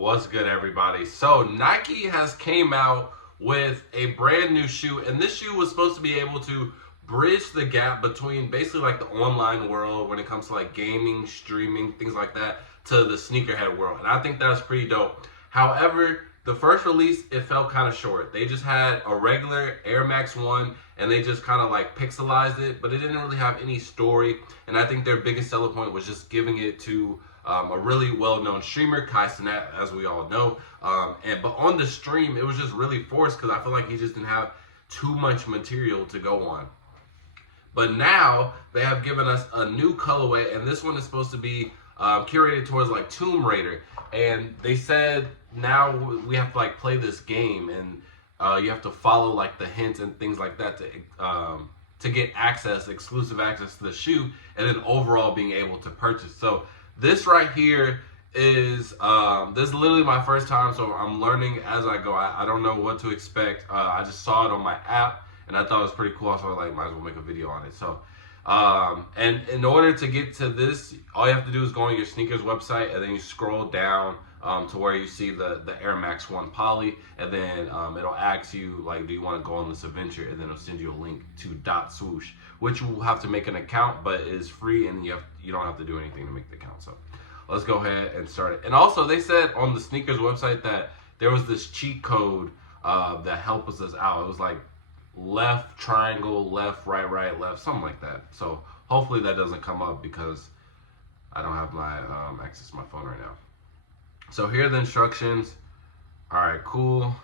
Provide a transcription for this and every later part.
What's good, everybody? So Nike has came out with a brand new shoe, and this shoe was supposed to be able to bridge the gap between basically like the online world when it comes to like gaming, streaming, things like that, to the sneakerhead world. And I think that's pretty dope. However, the first release, it felt kind of short. They just had a regular Air Max 1 and they just kind of like pixelized it, but it didn't really have any story. And I think their biggest selling point was just giving it to a really well-known streamer, Kai Cenat, as we all know. But on the stream, it was just really forced because I feel like he just didn't have too much material to go on. But now they have given us a new colorway, and this one is supposed to be curated towards like Tomb Raider. And they said now we have to like play this game, and you have to follow like the hints and things like that to get access, exclusive access to the shoe, and then overall being able to purchase. So this right here is this is literally my first time, so I'm learning as I go. I don't know what to expect. I just saw it on my app, and I thought it was pretty cool. So I was like, might as well make a video on it. So, and in order to get to this, all you have to do is go on your sneakers website, and then you scroll down to where you see the Air Max 1 Poly, and then it'll ask you like, do you want to go on this adventure, and then it'll send you a link to Dot Swoosh, which you will have to make an account, but it is free, and you don't have to do anything to make the account. So let's go ahead and start it. And also, they said on the sneakers website that there was this cheat code that helped us out. It was like left triangle, left, right, left, something like that. So hopefully that doesn't come up because I don't have my access to my phone right now. So here are the instructions. All right, cool.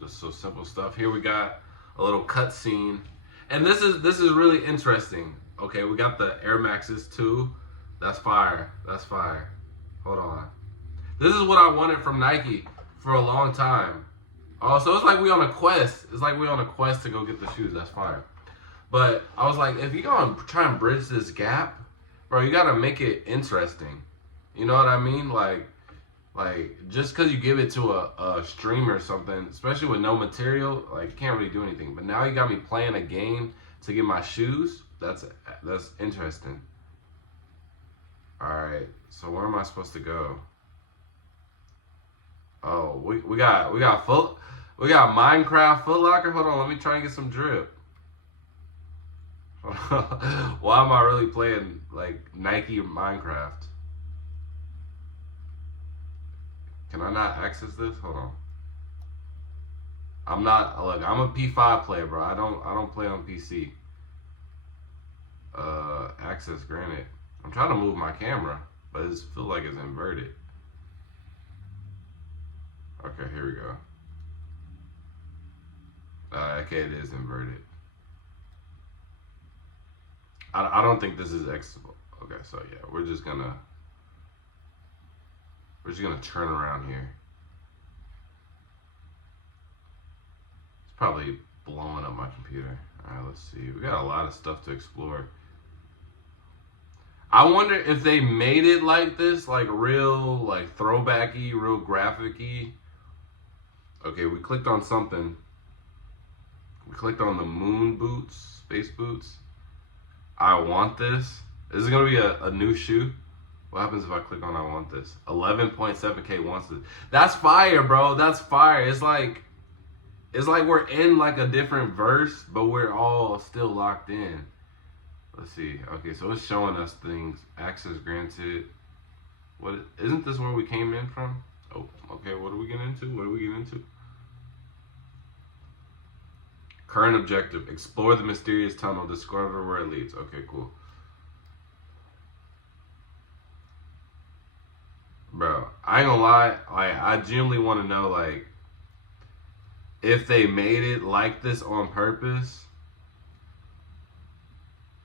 Just so simple stuff. Here we got a little cut scene, and this is really interesting. Okay, we got the Air Maxes 2. That's fire. That's fire. Hold on. This is what I wanted from Nike for a long time. Oh, so it's like we on a quest. It's like we on a quest to go get the shoes. That's fire. But I was like, if you're gonna try and bridge this gap, bro, you gotta make it interesting. You know what I mean? Like just because you give it to a streamer or something, especially with no material, like you can't really do anything. But now you got me playing a game to get my shoes. That's interesting. All right, so where am I supposed to go? Oh, we got Minecraft Foot Locker. Hold on, let me try and get some drip. Why am I really playing like Nike or Minecraft? Can I not access this? Hold on. I'm a P5 player, bro. I don't play on PC. Access granted. I'm trying to move my camera, but it feels like it's inverted. Okay, here we go. Okay, it is inverted. I don't think this is accessible. Okay, so yeah, we're just gonna turn around here. It's probably blowing up my computer. All right, let's see. We got a lot of stuff to explore. I wonder if they made it like this, like real, like throwbacky, real graphic-y. Okay, we clicked on something. We clicked on the moon boots, space boots. I want this. This is gonna be a new shoe. What happens if I click on I want this? 11.7K wants this. That's fire, bro. That's fire. It's like we're in like a different verse, but we're all still locked in. Let's see. Okay, so it's showing us things. Access granted. What isn't this where we came in from? Oh, okay. What are we getting into? Current objective: explore the mysterious tunnel. Discover where it leads. Okay, cool. Bro, I ain't gonna lie. Like, I genuinely want to know, like, if they made it like this on purpose.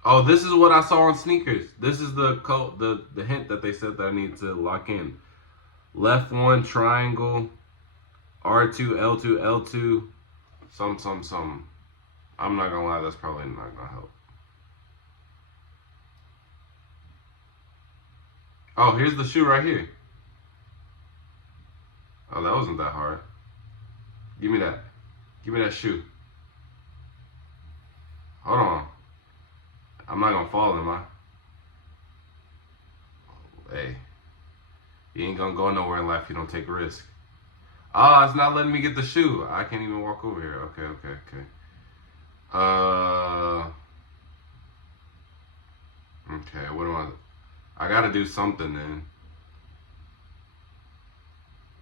Oh, this is what I saw on sneakers. This is the code, the hint that they said that I need to lock in. Left 1 triangle, R2, L2, L2, some. I'm not gonna lie, that's probably not gonna help. Oh, here's the shoe right here. Oh, that wasn't that hard. Give me that. Give me that shoe. Hold on. I'm not gonna fall, am I? Hey. You ain't gonna go nowhere in life if you don't take risks. Oh, it's not letting me get the shoe. I can't even walk over here. Okay. Okay, what do I gotta do something then.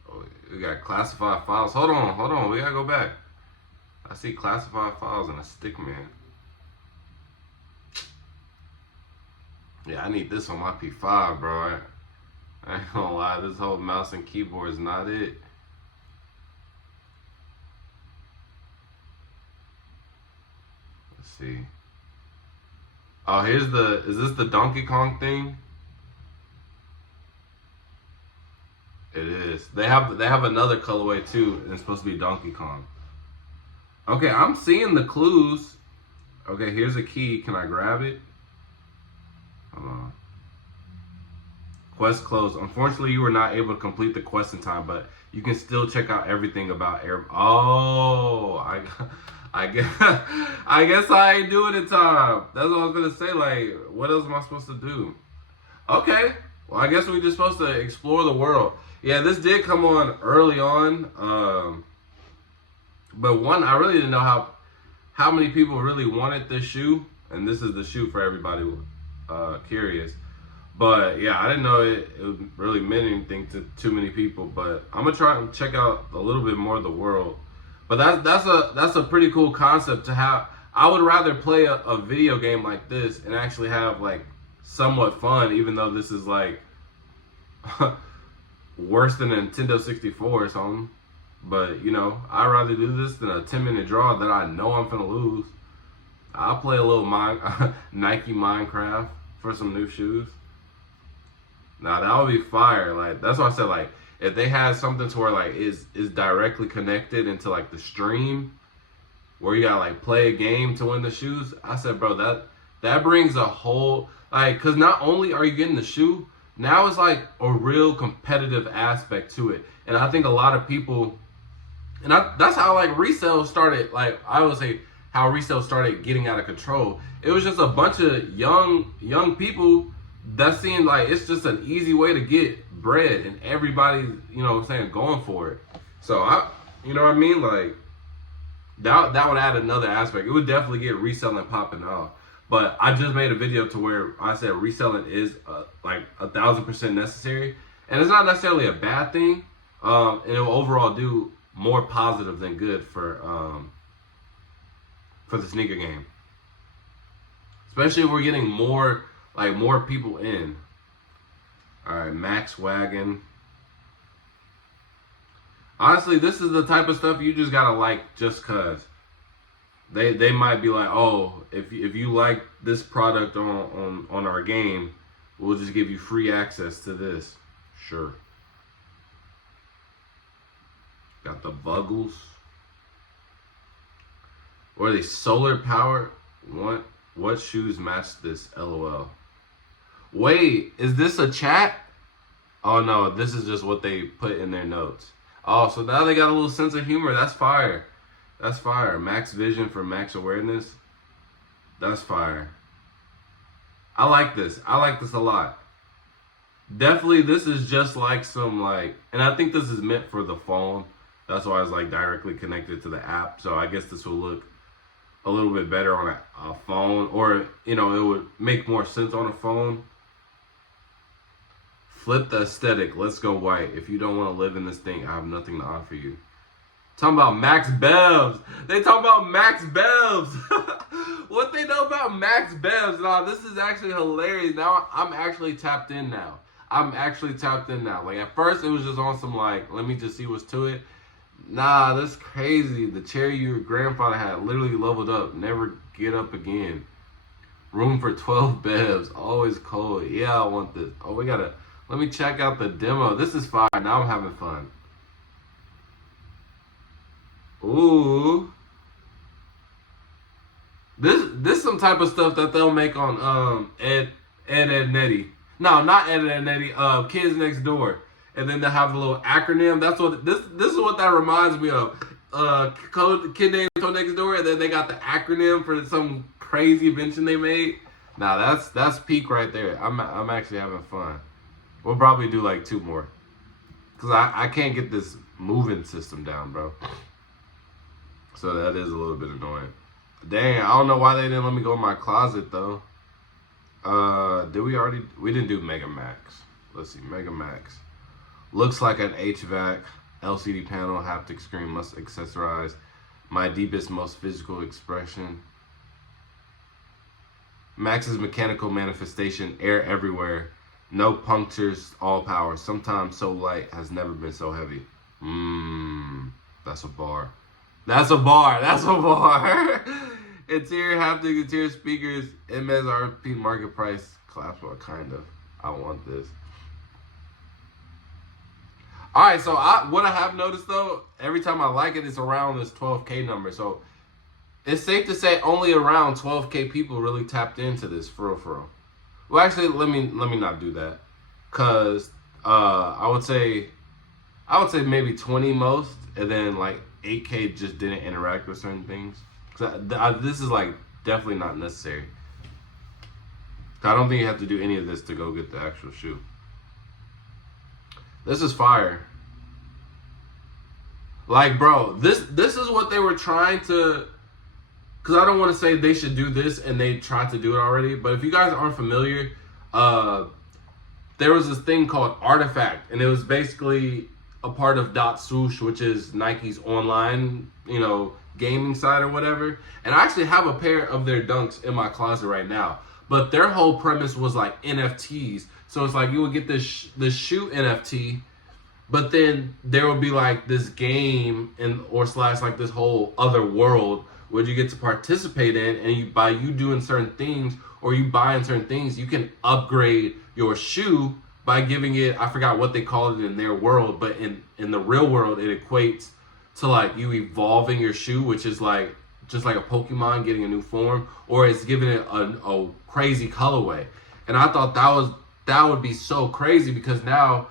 Oh, we got classified files. Hold on. We gotta go back. I see classified files and a stick man. Yeah, I need this on my P5, bro. I ain't gonna lie, this whole mouse and keyboard is not it. Let's see. Oh, is this the Donkey Kong thing? It is. They have another colorway too, and it's supposed to be Donkey Kong. Okay, I'm seeing the clues. Okay, here's a key. Can I grab it? Hold on. Quest closed. Unfortunately, you were not able to complete the quest in time, but you can still check out everything about air. Oh, I guess I ain't doing it in time. That's what I was gonna say. Like, what else am I supposed to do? Okay. Well, I guess we're just supposed to explore the world. Yeah, this did come on early on. But one, I really didn't know how many people really wanted this shoe, and this is the shoe for everybody curious. But yeah, I didn't know it really meant anything to too many people. But I'm gonna try and check out a little bit more of the world. But that's a pretty cool concept to have. I would rather play a video game like this and actually have like somewhat fun, even though this is like worse than a Nintendo 64 or something. But you know, I'd rather do this than a 10-minute draw that I know I'm finna lose. I'll play a little Nike Minecraft for some new shoes. Now that would be fire. Like, that's why I said, like, if they had something to where like is directly connected into like the stream, where you gotta like play a game to win the shoes. I said, bro, that brings a whole, like, cause not only are you getting the shoe, now it's like a real competitive aspect to it. And I think a lot of people, and that's how like Resell started. Like, I would say how Resell started getting out of control. It was just a bunch of young people that seemed like it's just an easy way to get bread, and everybody's, you know what I'm saying, going for it. So you know what I mean? Like, that would add another aspect. It would definitely get reselling popping off. But I just made a video to where I said reselling is like 1,000% necessary, and it's not necessarily a bad thing. And it will overall do more positive than good for the sneaker game. Especially if we're getting more people in. All right, Max Wagon. Honestly, this is the type of stuff you just gotta like just cause. They might be like, oh, if you like this product on our game, we'll just give you free access to this. Sure. Got the Buggles. Or are they solar powered? What shoes match this? LOL. Wait, is this a chat? Oh no, this is just what they put in their notes. Oh, so now they got a little sense of humor. That's fire. That's fire. Max vision for max awareness. That's fire. I like this. I like this a lot. Definitely, this is just like some like, and I think this is meant for the phone. That's why it's like directly connected to the app. So I guess this will look a little bit better on a phone, or you know, it would make more sense on a phone. Flip the aesthetic. Let's go white. If you don't want to live in this thing, I have nothing to offer you. Talking about Max Bevs. They talk about Max Bevs. What they know about Max Bevs? Nah, this is actually hilarious. Now I'm actually tapped in now. Like, at first it was just on some like, let me just see what's to it. Nah, that's crazy. The cherry your grandfather had literally leveled up. Never get up again. Room for 12 Bevs. Always cold. Yeah, I want this. Oh, let me check out the demo. This is fire. Now I'm having fun. Ooh. This some type of stuff that they'll make on Ed Netty. No, not Ed Netty. Kids Next Door. And then they have a little acronym. That's what this is what that reminds me of. Kid named Code Next Door, and then they got the acronym for some crazy invention they made. Now that's peak right there. I'm actually having fun. We'll probably do like 2 more. Because I can't get this moving system down, bro. So that is a little bit annoying. Dang, I don't know why they didn't let me go in my closet, though. Did we already? We didn't do Mega Max. Let's see, Mega Max. Looks like an HVAC, LCD panel, haptic screen, must accessorize. My deepest, most physical expression. Max's mechanical manifestation, air everywhere. No punctures, all power. Sometimes so light, has never been so heavy. That's a bar. That's a bar. That's a bar. Interior haptic, interior speakers, MSRP market price, collapsible, kind of. I want this. All right, so what I have noticed though, every time I like it, it's around this 12K number. So it's safe to say only around 12K people really tapped into this, for real. Well, actually, let me not do that, cause I would say maybe 20 most, and then like 8K just didn't interact with certain things. This is like definitely not necessary. I don't think you have to do any of this to go get the actual shoe. This is fire. Like, bro, this is what they were trying to. Because I don't want to say they should do this and they tried to do it already. But if you guys aren't familiar, there was this thing called Artifact, and it was basically a part of Dot Swoosh, which is Nike's online, gaming site or whatever. And I actually have a pair of their Dunks in my closet right now. But their whole premise was like NFTs. So it's like you would get this shoe NFT, but then there would be like this game or like this whole other world where you get to participate in, and by you doing certain things or you buying certain things, you can upgrade your shoe by giving it, I forgot what they call it in their world, but in the real world it equates to like you evolving your shoe, which is like just like a Pokemon getting a new form, or it's giving it a crazy colorway. And I thought that would be so crazy, because now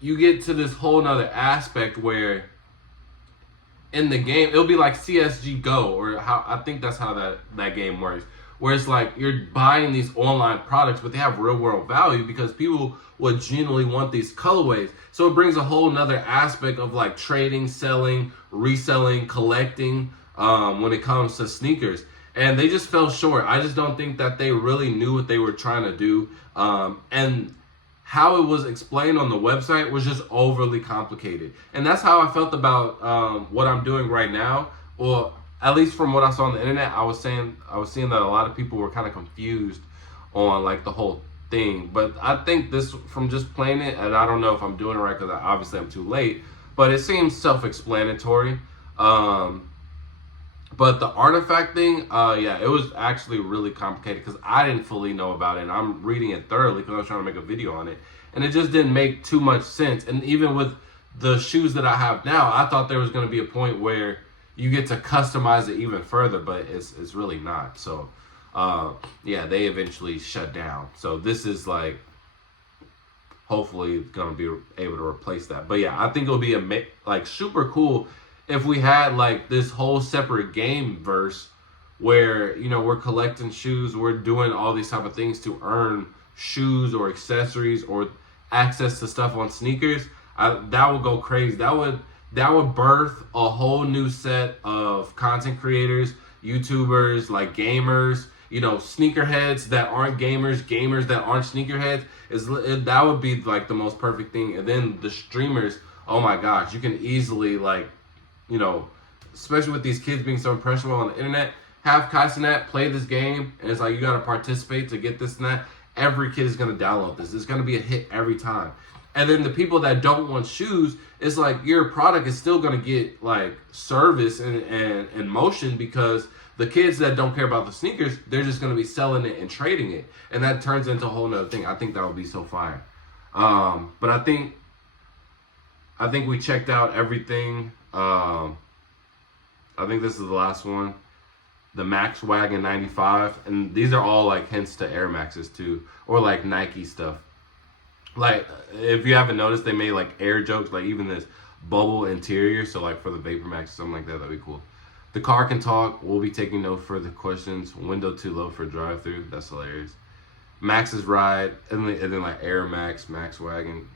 you get to this whole nother aspect where in the game it'll be like CSG Go, or how I think that's how that game works, where it's like you're buying these online products, but they have real world value because people would genuinely want these colorways. So it brings a whole nother aspect of like trading, selling, reselling, collecting when it comes to sneakers. And they just fell short. I just don't think that they really knew what they were trying to do. And how it was explained on the website was just overly complicated. And that's how I felt about what I'm doing right now. Well, at least from what I saw on the internet, I was seeing that a lot of people were kind of confused on like the whole thing. But I think this, from just playing it, and I don't know if I'm doing it right because obviously I'm too late, but it seems self-explanatory. But the Artifact thing, yeah, it was actually really complicated because I didn't fully know about it. And I'm reading it thoroughly because I was trying to make a video on it. And it just didn't make too much sense. And even with the shoes that I have now, I thought there was going to be a point where you get to customize it even further, but it's really not. So, yeah, they eventually shut down. So this is like, hopefully going to be able to replace that. But yeah, I think it'll be like super cool if we had like this whole separate game verse where, we're collecting shoes, we're doing all these type of things to earn shoes or accessories or access to stuff on sneakers. That would go crazy. That would birth a whole new set of content creators, YouTubers, like gamers, sneakerheads that aren't gamers that aren't sneakerheads. That would be like the most perfect thing. And then the streamers, oh my gosh, you can easily like, especially with these kids being so impressionable on the internet, have Kaisenet play this game, and it's like you got to participate to get this and that. Every kid is going to download this. It's going to be a hit every time. And then the people that don't want shoes, it's like your product is still going to get like service and motion, because the kids that don't care about the sneakers, they're just going to be selling it and trading it. And that turns into a whole nother thing. I think that would be so fire. But I think we checked out everything. I think this is the last one, the Max Wagon 95, and these are all like hints to Air Maxes too, or like Nike stuff. Like, if you haven't noticed, they made like air jokes, like even this bubble interior, so like for the Vapor Max or something like that, that'd be cool. The car can talk, we'll be taking no further questions, window too low for drive-through, that's hilarious. Max's ride, and then like Air Max, Max Wagon,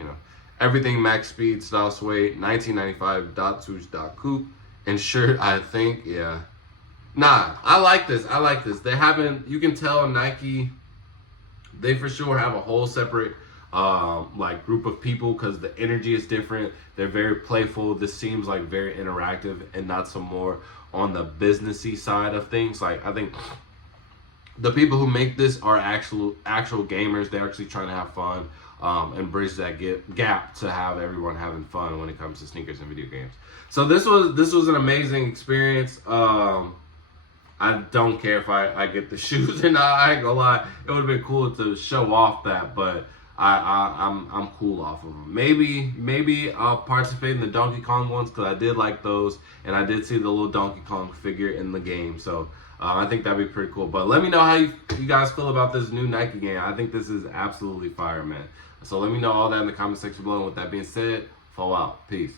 Everything max speed, style suede, 1995, dot swoosh, dot coupe. And shirt, I think, yeah. Nah, I like this. I like this. They haven't, you can tell Nike, they for sure have a whole separate like group of people because the energy is different. They're very playful. This seems like very interactive and not some more on the businessy side of things. Like, I think the people who make this are actual gamers. They're actually trying to have fun and bridge that gap to have everyone having fun when it comes to sneakers and video games. So this was an amazing experience. I don't care if I get the shoes or not. I ain't gonna lie. It would have been cool to show off that, but I'm cool off of them. Maybe I'll participate in the Donkey Kong ones because I did like those, and I did see the little Donkey Kong figure in the game. So I think that'd be pretty cool. But let me know how you guys feel about this new Nike game. I think this is absolutely fire, man. So let me know all that in the comment section below. And with that being said, fall out. Peace.